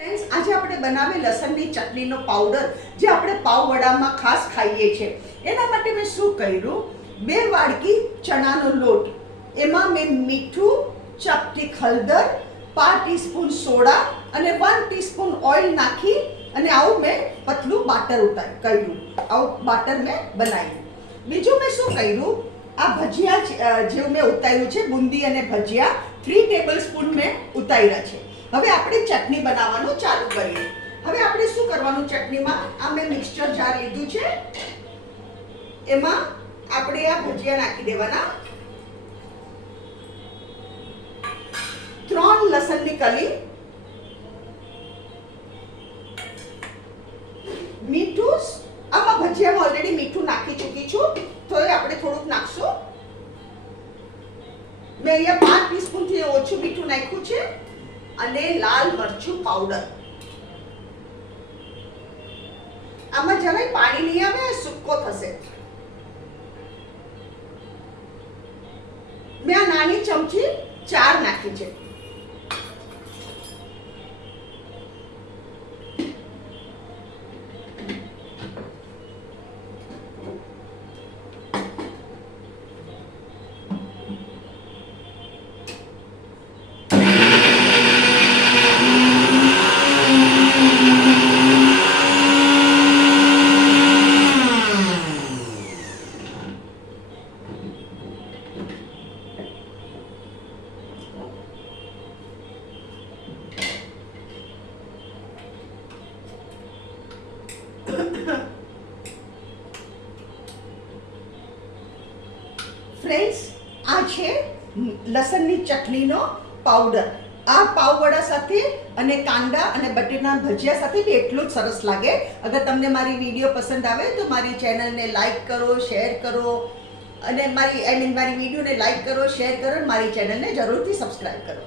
Friends, આજે આપણે બનાવે લસણની ચટણીનો પાવડર જે આપણે પાવવડામાં ખાસ ખાઈએ છીએ. એના માટે મેં શું કર્યું, 2 વાડકી ચણાનો લોટ, એમાં મેં મીઠું, ચપટી હળદર, 1/2 ટીસ્પૂન સોડા અને 1 ટીસ્પૂન ઓઇલ નાખી અને આવું મેં પતલું બાટર કર્યું. આવું બાટર મેં બનાવ્યું. બીજું મેં શું કર્યું, આ ભજીયા જેવું મેં ઉતાર્યું છે, બુંદી અને ભજીયા 3 ટેબલસ્પૂન મેં ઉતાર્યા છે. હવે આપણે ચટણી બનાવવાનું ચાલુ કરીએ. હવે આપણે શું કરવાનું, ચટણીમાં આ મેં મિક્સચર જાર લીધું છે, એમાં આપણે આ ભજીયા નાખી દેવાના. 3 લસણની કલી, મીઠું, આમાં ભજીયામાં ઓલરેડી મીઠું નાખી ચૂકી છું, તો એ આપણે થોડુંક નાખશું. મેં અહીંયા 5 ટીસ્પૂન થી ઓછું મીઠું નાખ્યું છે. અને લાલ મરચું પાવડર. આમાં જરાય પાણી નહીં આવે, સૂકો થશે. મેં આ નાની ચમચી 4 નાખી છે. ફ્રેન્ડ્સ, આ છે લસણની ચટણીનો પાવડર. આ પાવવડા સાથે અને કાંદા અને બટેટા ભજીયા સાથે બી એટલું જ સરસ લાગે. અગર તમને મારી વિડીયો પસંદ આવે તો મારી ચેનલને લાઈક કરો, શેર કરો અને મારી વિડીયોને લાઈક કરો, શેર કરો, મારી ચેનલને જરૂરથી સબસ્ક્રાઈબ કરો.